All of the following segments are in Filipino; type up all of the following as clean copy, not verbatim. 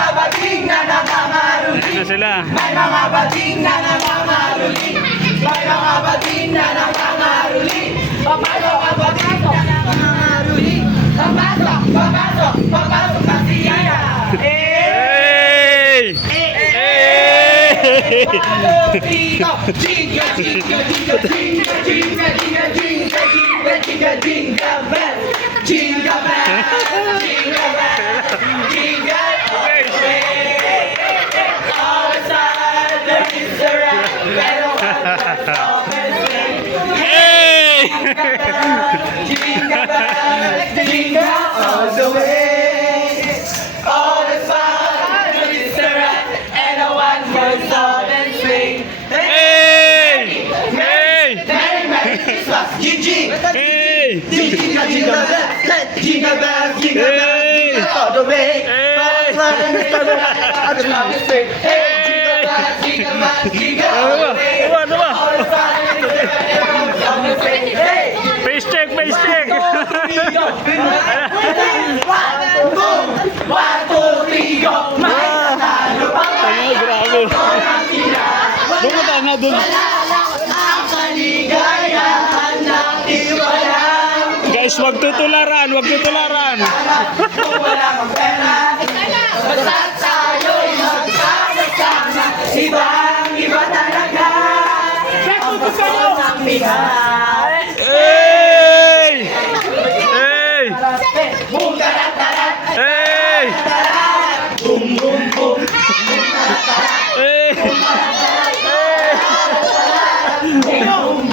mga bading na nangangaruling. Ayan na sila. May mga bading na nangangaruling. May mga bading na nangangaruling. May mga bading na nangangaruling. Papasok, papasok, papasok na siyaya. Hey! Hey! Jinga, jinga, jinga, jinga, jinga, jinga, jinga, jinga, jinga, jinga, jinga bell, jinga bell, jinga bell, jinga all the way. All inside the Israel, Hey! jinga bell, jinga all the way. All inside the Israel, and a one more song and swing. Hey! Hey! Merry Christmas, Gigi! Hey! Jingle, jingle bells, jingle bells, jingle bells, all the way. Hey, jingle bells, jingle bells, jingle all the way. Ano ba? All the time, everyone will say, hey, Face check, face check! one, two, three, go. May nanalo pa Ay, grabe. Doon ka tanga doon. ang kaligayahan ng iwanan. Guys, wag tutularan, wag tutularan. Kung wala kang pera, basta tayo'y magkakasama. Ibang-iba talaga ang gusto ng bigay. Hey! Hey! Boom, tarat, tarat, Hey! tarat. Boom, boom, boom. Hey!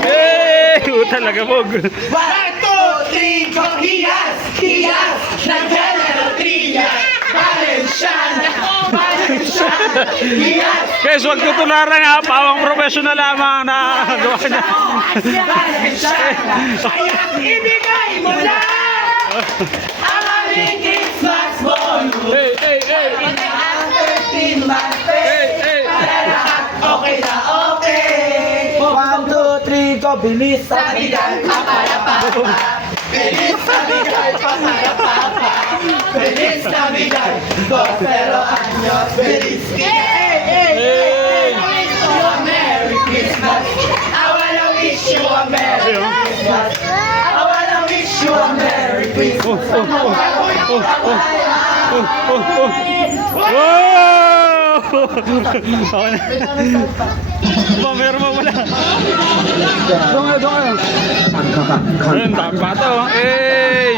Hey! Talaga, Bog. 1, 2, 3, go. Hiyas, hiyas. Nag-general Trias. Valenciana, Valenciana. Hiyas. Guys, wag tutularan ha. Pawang professional lamang na gawa niya. Kaya ibigay mo na ang aming Christmas bonus. Hey, hey, hey! Ang 13 months pay. Hey, hey! Para lahat okay na okay. 1, 2, 3, go. Bilis sa bigay, papayapapa. Bilis sa bigay, papayapapa. Bilis sa bigay, Prospero Años. Bilis bigay. Hey! I wish you a Merry Christmas. I wanna wish you a Merry Christmas. I wanna wish you a Merry Christmas. Wow! Ako na. Ba, meron mo wala. Doon ka, doon ka. Ayun, dami bata oh. Hey!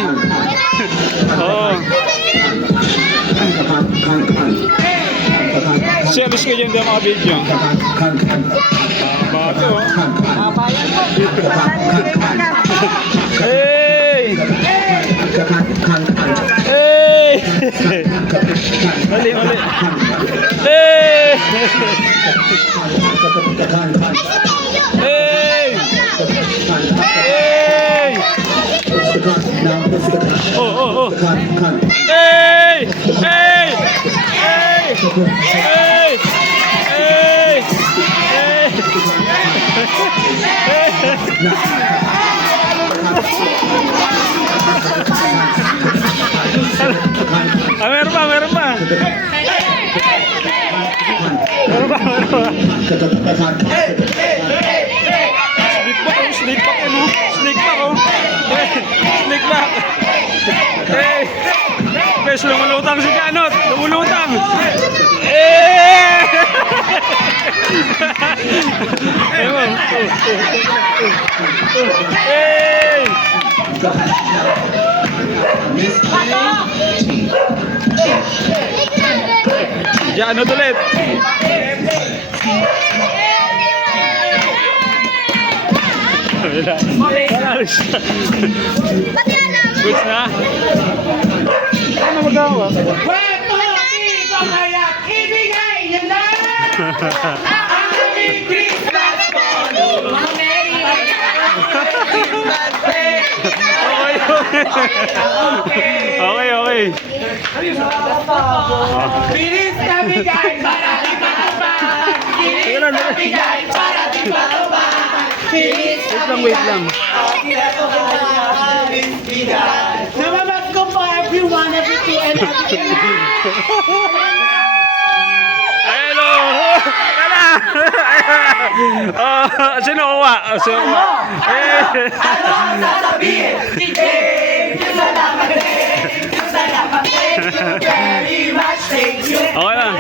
Oh. Serious ka dyan mga video. Bata oh. Hey! Hey! Mali, mali. Hey! Hey! Hey! Oh, oh, oh. Hey! Hey! Hey! Hey! Hey! Ah, meron pa, meron pa. Meron pa, meron pa. Sneak back, ano? Sneak back, oh. Sneak back. Hey! Guys, lumulutang si Kanot. Lumulutang. Eh! Ewan. Hey! Diyan, ano ulit? Wala. Wala siya. Goods na? Ano magawa? Pweto, dito kaya ibigay niya na ang aming Christmas bonus. Christmas day. Okay, okay. Bilis na bigay para di patupad. Bilis na bigay para di patupad. Bilis na Wait lang. bigay. Namamas ko po everyone, everything, and everything. Oh, sino kuha? Sino kuha? Eh. Ano ang sasabihin? Thank you, salamat, thank you, salamat, thank you very much, thank you. Okay lang.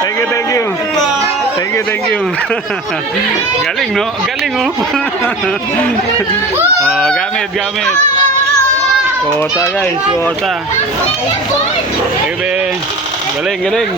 Thank you, thank you. Thank you, thank you. Galing, no? Galing, oh. Oh, gamit, gamit. Kota, guys. Kota. Galing, galing.